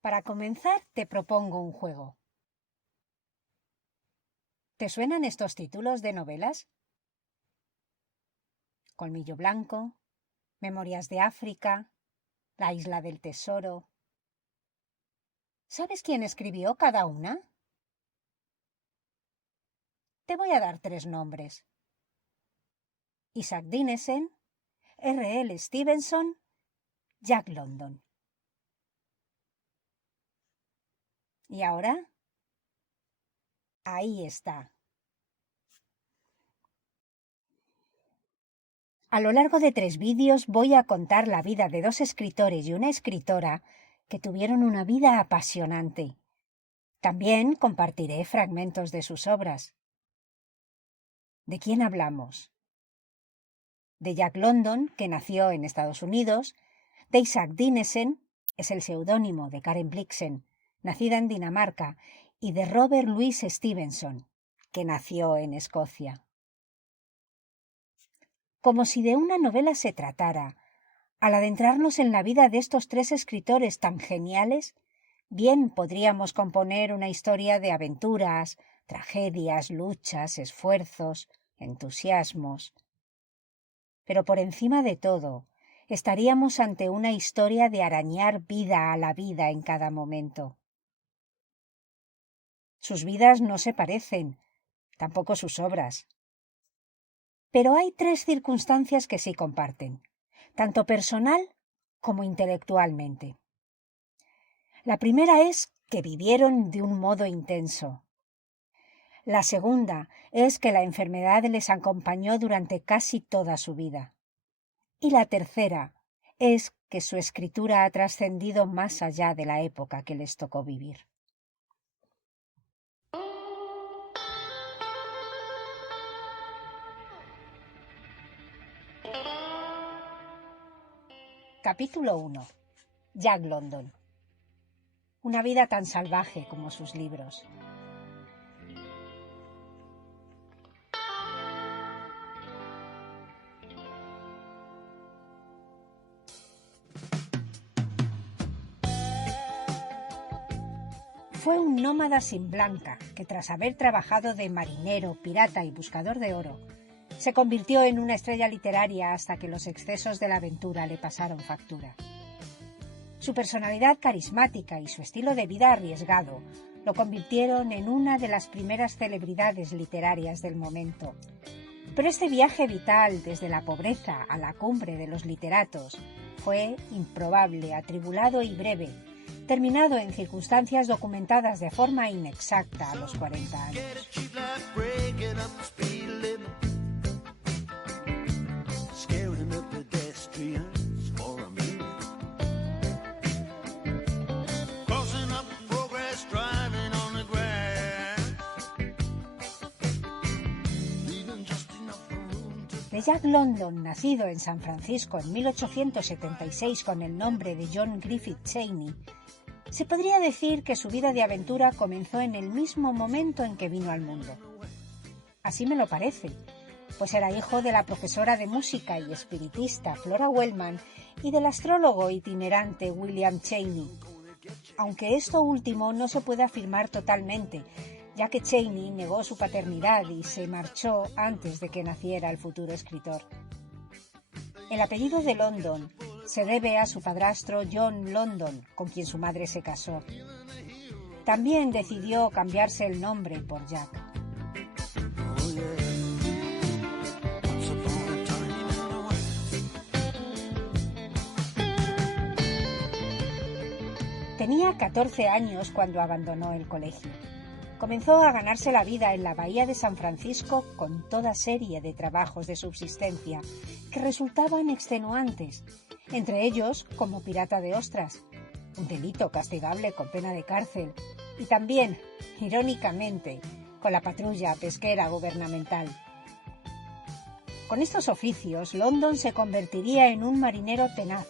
Para comenzar, te propongo un juego. ¿Te suenan estos títulos de novelas? Colmillo Blanco, Memorias de África, La Isla del Tesoro. ¿Sabes quién escribió cada una? Te voy a dar 3 nombres. Isak Dinesen, R.L. Stevenson, Jack London. ¿Y ahora? Ahí está. A lo largo de 3 vídeos voy a contar la vida de 2 escritores y una escritora que tuvieron una vida apasionante. También compartiré fragmentos de sus obras. ¿De quién hablamos? De Jack London, que nació en Estados Unidos, de Isak Dinesen, es el seudónimo de Karen Blixen, nacida en Dinamarca, y de Robert Louis Stevenson, que nació en Escocia. Como si de una novela se tratara, al adentrarnos en la vida de estos 3 escritores tan geniales, bien podríamos componer una historia de aventuras, tragedias, luchas, esfuerzos, entusiasmos. Pero por encima de todo, estaríamos ante una historia de arañar vida a la vida en cada momento. Sus vidas no se parecen, tampoco sus obras. Pero hay 3 circunstancias que sí comparten, tanto personal como intelectualmente. La primera es que vivieron de un modo intenso. La segunda es que la enfermedad les acompañó durante casi toda su vida. Y la tercera es que su escritura ha trascendido más allá de la época que les tocó vivir. Capítulo 1. Jack London. Una vida tan salvaje como sus libros. Fue un nómada sin blanca que, tras haber trabajado de marinero, pirata y buscador de oro, se convirtió en una estrella literaria hasta que los excesos de la aventura le pasaron factura. Su personalidad carismática y su estilo de vida arriesgado lo convirtieron en una de las primeras celebridades literarias del momento. Pero este viaje vital desde la pobreza a la cumbre de los literatos fue improbable, atribulado y breve, terminado en circunstancias documentadas de forma inexacta a los 40 años. De Jack London, nacido en San Francisco en 1876 con el nombre de John Griffith Cheney, se podría decir que su vida de aventura comenzó en el mismo momento en que vino al mundo. Así me lo parece, pues era hijo de la profesora de música y espiritista Flora Wellman y del astrólogo itinerante William Cheney, aunque esto último no se puede afirmar totalmente, ya que Cheney negó su paternidad y se marchó antes de que naciera el futuro escritor. El apellido de London se debe a su padrastro John London, con quien su madre se casó. También decidió cambiarse el nombre por Jack. Tenía 14 años cuando abandonó el colegio. Comenzó a ganarse la vida en la bahía de San Francisco con toda serie de trabajos de subsistencia que resultaban extenuantes, entre ellos como pirata de ostras, un delito castigable con pena de cárcel, y también, irónicamente, con la patrulla pesquera gubernamental. Con estos oficios, London se convertiría en un marinero tenaz,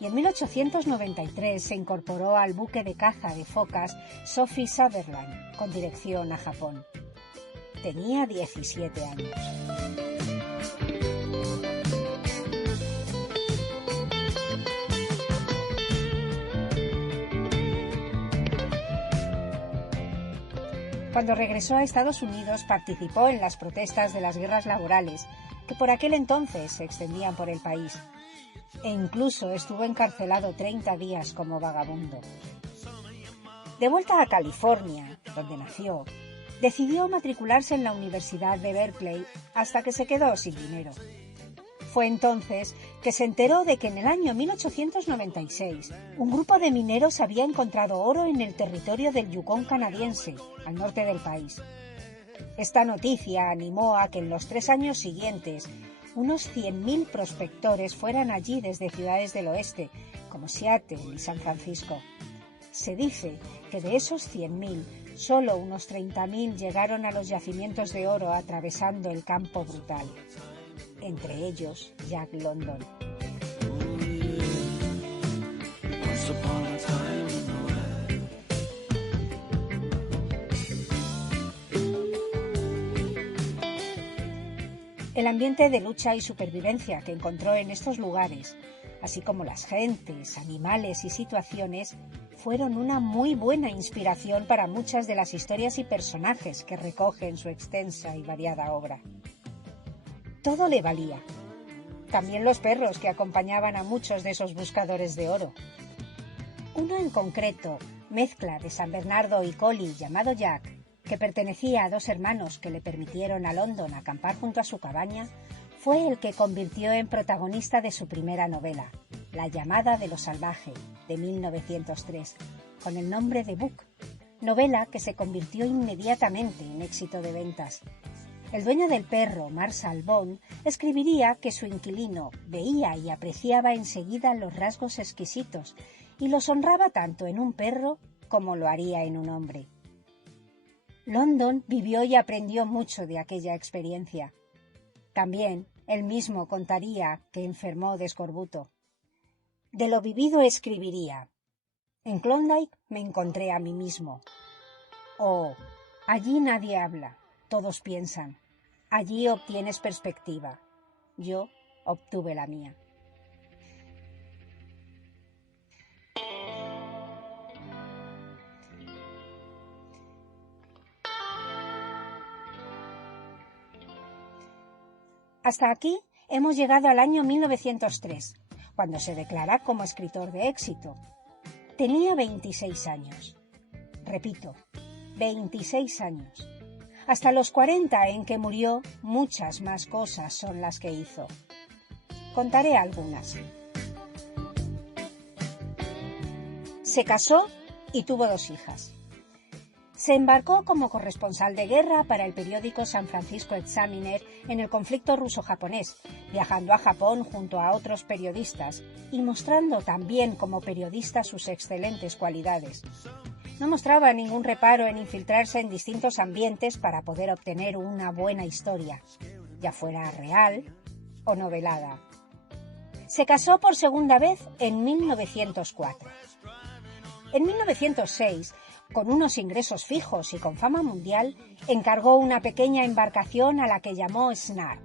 y en 1893 se incorporó al buque de caza de focas Sophie Sutherland, con dirección a Japón. Tenía 17 años. Cuando regresó a Estados Unidos participó en las protestas de las guerras laborales, que por aquel entonces se extendían por el país, e incluso estuvo encarcelado 30 días como vagabundo. De vuelta a California, donde nació, decidió matricularse en la Universidad de Berkeley hasta que se quedó sin dinero. Fue entonces que se enteró de que en el año 1896 un grupo de mineros había encontrado oro en el territorio del Yukón canadiense, al norte del país. Esta noticia animó a que en los 3 años siguientes unos 100.000 prospectores fueran allí desde ciudades del oeste, como Seattle y San Francisco. Se dice que de esos 100.000, solo unos 30.000 llegaron a los yacimientos de oro atravesando el campo brutal. Entre ellos, Jack London. El ambiente de lucha y supervivencia que encontró en estos lugares, así como las gentes, animales y situaciones, fueron una muy buena inspiración para muchas de las historias y personajes que recoge en su extensa y variada obra. Todo le valía. También los perros que acompañaban a muchos de esos buscadores de oro. Uno en concreto, mezcla de San Bernardo y Collie, llamado Jack, que pertenecía a 2 hermanos que le permitieron a London acampar junto a su cabaña, fue el que convirtió en protagonista de su primera novela, La llamada de lo salvaje, de 1903, con el nombre de Book, novela que se convirtió inmediatamente en éxito de ventas. El dueño del perro, Marshall Bond, escribiría que su inquilino veía y apreciaba enseguida los rasgos exquisitos y los honraba tanto en un perro como lo haría en un hombre. London vivió y aprendió mucho de aquella experiencia. También él mismo contaría que enfermó de escorbuto. De lo vivido escribiría: en Klondike me encontré a mí mismo. O allí nadie habla, todos piensan. Allí obtienes perspectiva. Yo obtuve la mía. Hasta aquí hemos llegado al año 1903, cuando se declara como escritor de éxito. Tenía 26 años. Repito, 26 años. Hasta los 40 en que murió, muchas más cosas son las que hizo. Contaré algunas. Se casó y tuvo 2 hijas. Se embarcó como corresponsal de guerra para el periódico San Francisco Examiner en el conflicto ruso-japonés, viajando a Japón junto a otros periodistas y mostrando también como periodista sus excelentes cualidades. No mostraba ningún reparo en infiltrarse en distintos ambientes para poder obtener una buena historia, ya fuera real o novelada. Se casó por segunda vez en 1904. En 1906, con unos ingresos fijos y con fama mundial, encargó una pequeña embarcación a la que llamó Snark.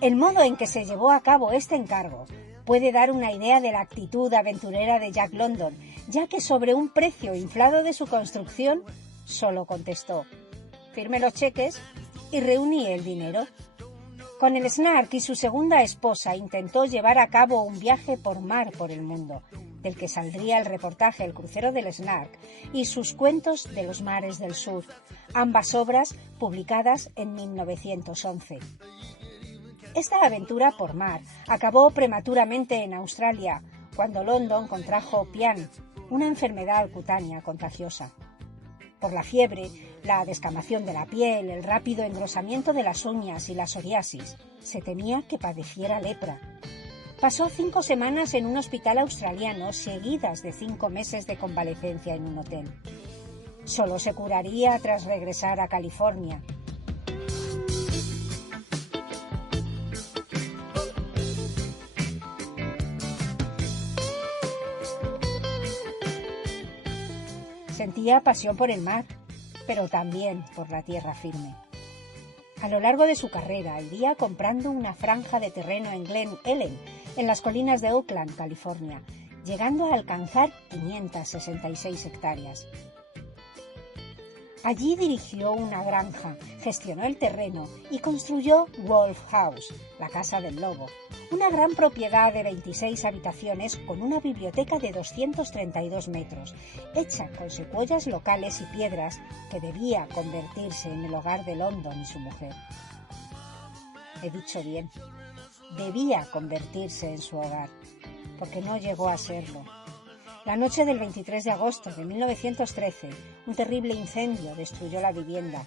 El modo en que se llevó a cabo este encargo puede dar una idea de la actitud aventurera de Jack London, ya que sobre un precio inflado de su construcción, solo contestó: firme los cheques y reuní el dinero. Con el Snark y su segunda esposa intentó llevar a cabo un viaje por mar por el mundo, del que saldría el reportaje El crucero del Snark y sus cuentos de los mares del sur, ambas obras publicadas en 1911. Esta aventura por mar acabó prematuramente en Australia, cuando London contrajo pian, una enfermedad cutánea contagiosa. Por la fiebre, la descamación de la piel, el rápido engrosamiento de las uñas y la psoriasis, se temía que padeciera lepra. Pasó 5 semanas en un hospital australiano, seguidas de 5 meses de convalecencia en un hotel. Solo se curaría tras regresar a California. Sentía pasión por el mar, pero también por la tierra firme. A lo largo de su carrera iría comprando una franja de terreno en Glen Ellen, en las colinas de Oakland, California, llegando a alcanzar 566 hectáreas. Allí dirigió una granja, gestionó el terreno y construyó Wolf House, la Casa del Lobo, una gran propiedad de 26 habitaciones con una biblioteca de 232 metros, hecha con secuoyas locales y piedras que debía convertirse en el hogar de London y su mujer. He dicho bien, debía convertirse en su hogar, porque no llegó a serlo. La noche del 23 de agosto de 1913, un terrible incendio destruyó la vivienda.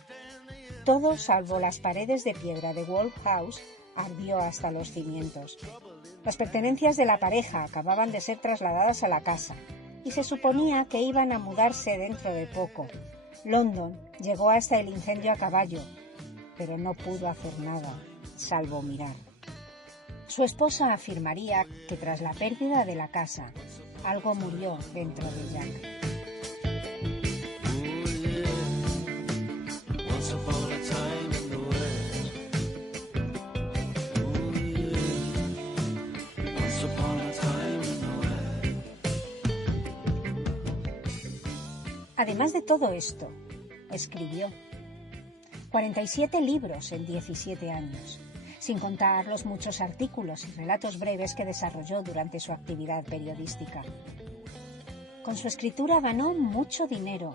Todo, salvo las paredes de piedra de Wolf House, ardió hasta los cimientos. Las pertenencias de la pareja acababan de ser trasladadas a la casa y se suponía que iban a mudarse dentro de poco. London llegó hasta el incendio a caballo, pero no pudo hacer nada, salvo mirar. Su esposa afirmaría que tras la pérdida de la casa, algo murió dentro de Jack. Además de todo esto, escribió 47 libros en 17 años, sin contar los muchos artículos y relatos breves que desarrolló durante su actividad periodística. Con su escritura ganó mucho dinero.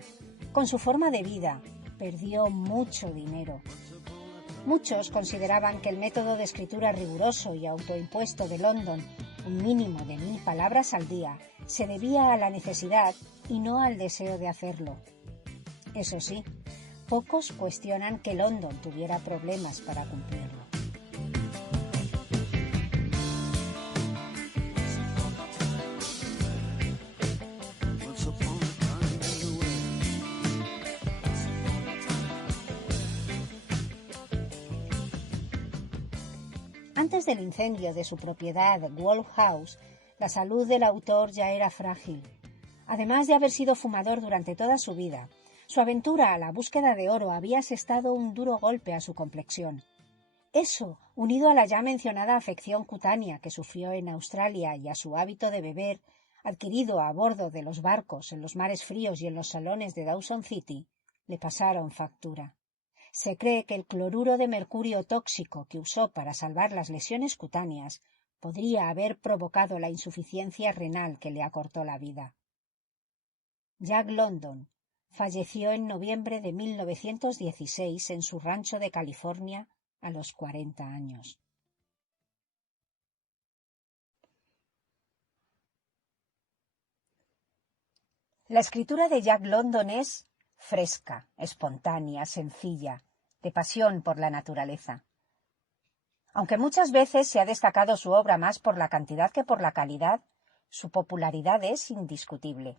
Con su forma de vida, perdió mucho dinero. Muchos consideraban que el método de escritura riguroso y autoimpuesto de London, un mínimo de 1000 palabras al día, se debía a la necesidad y no al deseo de hacerlo. Eso sí, pocos cuestionan que London tuviera problemas para cumplirlo. Antes del incendio de su propiedad Wolf House, la salud del autor ya era frágil. Además de haber sido fumador durante toda su vida, su aventura a la búsqueda de oro había asestado un duro golpe a su complexión. Eso, unido a la ya mencionada afección cutánea que sufrió en Australia y a su hábito de beber, adquirido a bordo de los barcos en los mares fríos y en los salones de Dawson City, le pasaron factura. Se cree que el cloruro de mercurio tóxico que usó para salvar las lesiones cutáneas podría haber provocado la insuficiencia renal que le acortó la vida. Jack London falleció en noviembre de 1916 en su rancho de California a los 40 años. La escritura de Jack London es fresca, espontánea, sencilla, de pasión por la naturaleza. Aunque muchas veces se ha destacado su obra más por la cantidad que por la calidad, su popularidad es indiscutible.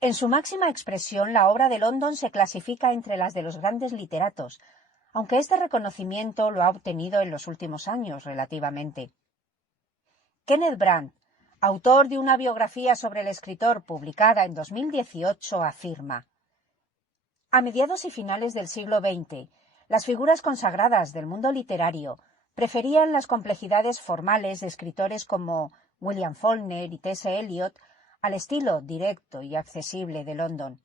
En su máxima expresión, la obra de London se clasifica entre las de los grandes literatos, aunque este reconocimiento lo ha obtenido en los últimos años relativamente. Kenneth Brandt, autor de una biografía sobre el escritor publicada en 2018, afirma: a mediados y finales del siglo XX, las figuras consagradas del mundo literario preferían las complejidades formales de escritores como William Faulkner y T.S. Eliot al estilo directo y accesible de London.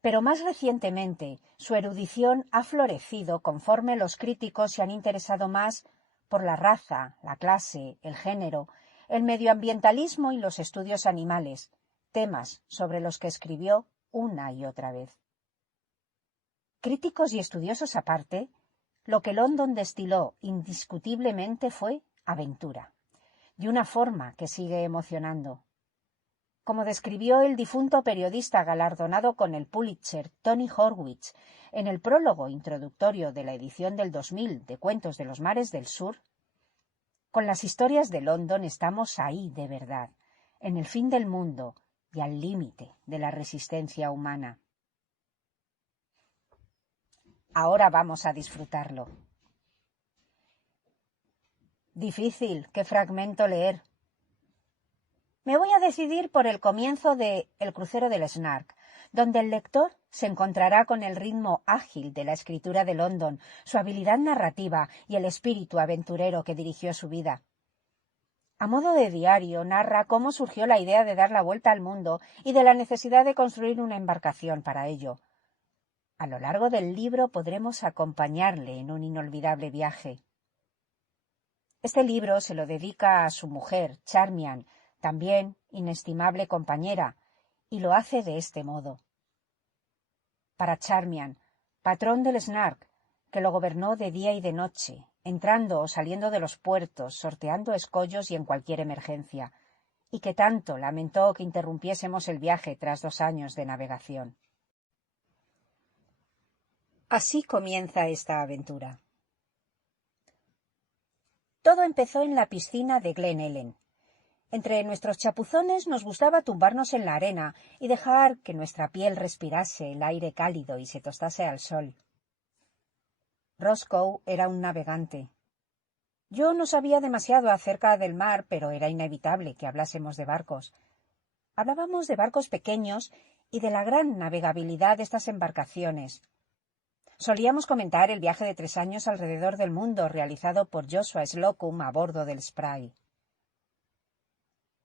Pero más recientemente, su erudición ha florecido conforme los críticos se han interesado más por la raza, la clase, el género, el medioambientalismo y los estudios animales, temas sobre los que escribió una y otra vez. Críticos y estudiosos aparte, lo que London destiló indiscutiblemente fue aventura, de una forma que sigue emocionando. Como describió el difunto periodista galardonado con el Pulitzer, Tony Horwitz, en el prólogo introductorio de la edición del 2000 de Cuentos de los Mares del Sur, con las historias de London estamos ahí de verdad, en el fin del mundo y al límite de la resistencia humana. Ahora vamos a disfrutarlo. Difícil, qué fragmento leer. Me voy a decidir por el comienzo de El crucero del Snark, donde el lector se encontrará con el ritmo ágil de la escritura de London, su habilidad narrativa y el espíritu aventurero que dirigió su vida. A modo de diario, narra cómo surgió la idea de dar la vuelta al mundo y de la necesidad de construir una embarcación para ello. A lo largo del libro podremos acompañarle en un inolvidable viaje. Este libro se lo dedica a su mujer, Charmian, también inestimable compañera, y lo hace de este modo. Para Charmian, patrón del Snark, que lo gobernó de día y de noche, entrando o saliendo de los puertos, sorteando escollos y en cualquier emergencia, y que tanto lamentó que interrumpiésemos el viaje tras 2 años de navegación. Así comienza esta aventura. Todo empezó en la piscina de Glen Ellen. Entre nuestros chapuzones nos gustaba tumbarnos en la arena y dejar que nuestra piel respirase el aire cálido y se tostase al sol. Roscoe era un navegante. Yo no sabía demasiado acerca del mar, pero era inevitable que hablásemos de barcos. Hablábamos de barcos pequeños y de la gran navegabilidad de estas embarcaciones. Solíamos comentar el viaje de 3 años alrededor del mundo realizado por Joshua Slocum a bordo del Spry.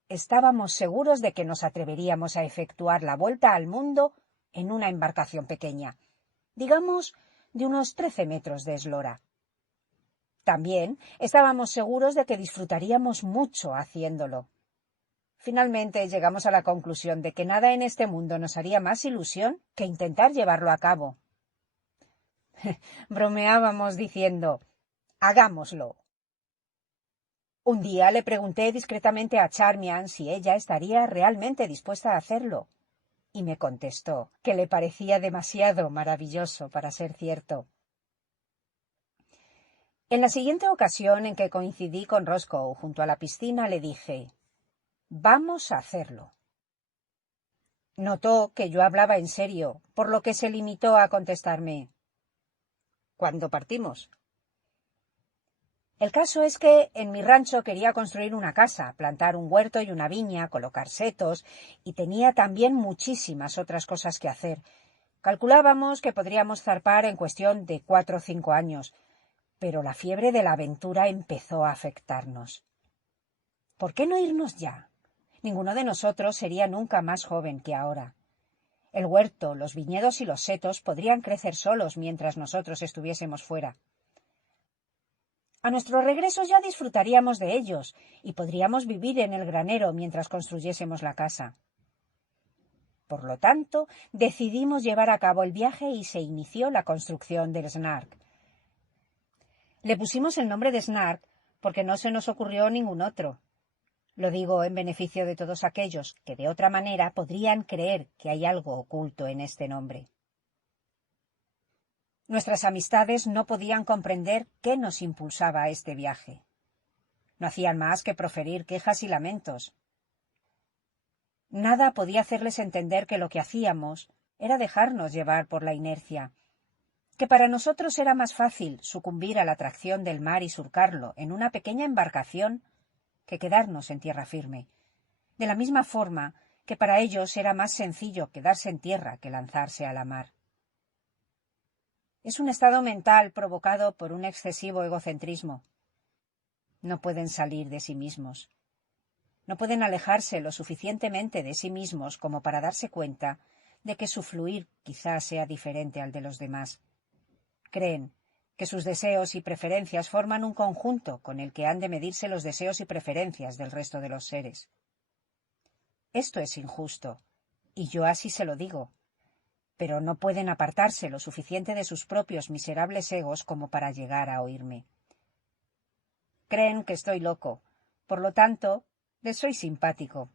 Estábamos seguros de que nos atreveríamos a efectuar la vuelta al mundo en una embarcación pequeña, digamos de unos 13 metros de eslora. También estábamos seguros de que disfrutaríamos mucho haciéndolo. Finalmente llegamos a la conclusión de que nada en este mundo nos haría más ilusión que intentar llevarlo a cabo. Bromeábamos diciendo, «Hagámoslo». Un día le pregunté discretamente a Charmian si ella estaría realmente dispuesta a hacerlo, y me contestó que le parecía demasiado maravilloso para ser cierto. En la siguiente ocasión en que coincidí con Roscoe junto a la piscina le dije, «Vamos a hacerlo». Notó que yo hablaba en serio, por lo que se limitó a contestarme, «¿Cuándo partimos?» El caso es que en mi rancho quería construir una casa, plantar un huerto y una viña, colocar setos, y tenía también muchísimas otras cosas que hacer. Calculábamos que podríamos zarpar en cuestión de 4 o 5 años, pero la fiebre de la aventura empezó a afectarnos. ¿Por qué no irnos ya? Ninguno de nosotros sería nunca más joven que ahora. El huerto, los viñedos y los setos podrían crecer solos mientras nosotros estuviésemos fuera. A nuestro regreso ya disfrutaríamos de ellos y podríamos vivir en el granero mientras construyésemos la casa. Por lo tanto, decidimos llevar a cabo el viaje y se inició la construcción del Snark. Le pusimos el nombre de Snark porque no se nos ocurrió ningún otro. Lo digo en beneficio de todos aquellos que de otra manera podrían creer que hay algo oculto en este nombre. Nuestras amistades no podían comprender qué nos impulsaba a este viaje. No hacían más que proferir quejas y lamentos. Nada podía hacerles entender que lo que hacíamos era dejarnos llevar por la inercia, que para nosotros era más fácil sucumbir a la atracción del mar y surcarlo en una pequeña embarcación que quedarnos en tierra firme, de la misma forma que para ellos era más sencillo quedarse en tierra que lanzarse a la mar. Es un estado mental provocado por un excesivo egocentrismo. No pueden salir de sí mismos. No pueden alejarse lo suficientemente de sí mismos como para darse cuenta de que su fluir quizás sea diferente al de los demás. Creen que sus deseos y preferencias forman un conjunto con el que han de medirse los deseos y preferencias del resto de los seres. Esto es injusto, y yo así se lo digo, pero no pueden apartarse lo suficiente de sus propios miserables egos como para llegar a oírme. Creen que estoy loco, por lo tanto, les soy simpático.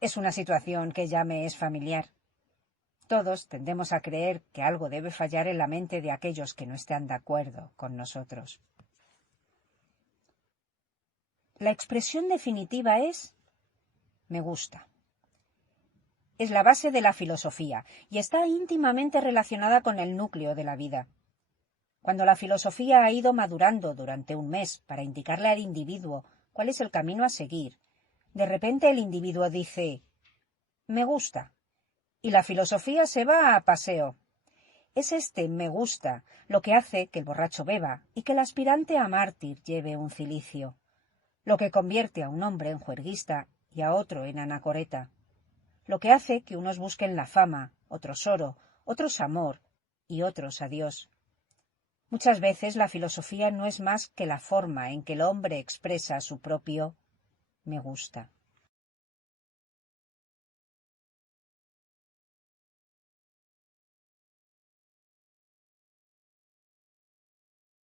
Es una situación que ya me es familiar. Todos tendemos a creer que algo debe fallar en la mente de aquellos que no están de acuerdo con nosotros. La expresión definitiva es «me gusta». Es la base de la filosofía y está íntimamente relacionada con el núcleo de la vida. Cuando la filosofía ha ido madurando durante un mes para indicarle al individuo cuál es el camino a seguir, de repente el individuo dice «me gusta», y la filosofía se va a paseo. Es este «me gusta» lo que hace que el borracho beba y que el aspirante a mártir lleve un cilicio, lo que convierte a un hombre en juerguista y a otro en anacoreta, lo que hace que unos busquen la fama, otros oro, otros amor, y otros a Dios. Muchas veces la filosofía no es más que la forma en que el hombre expresa su propio me gusta.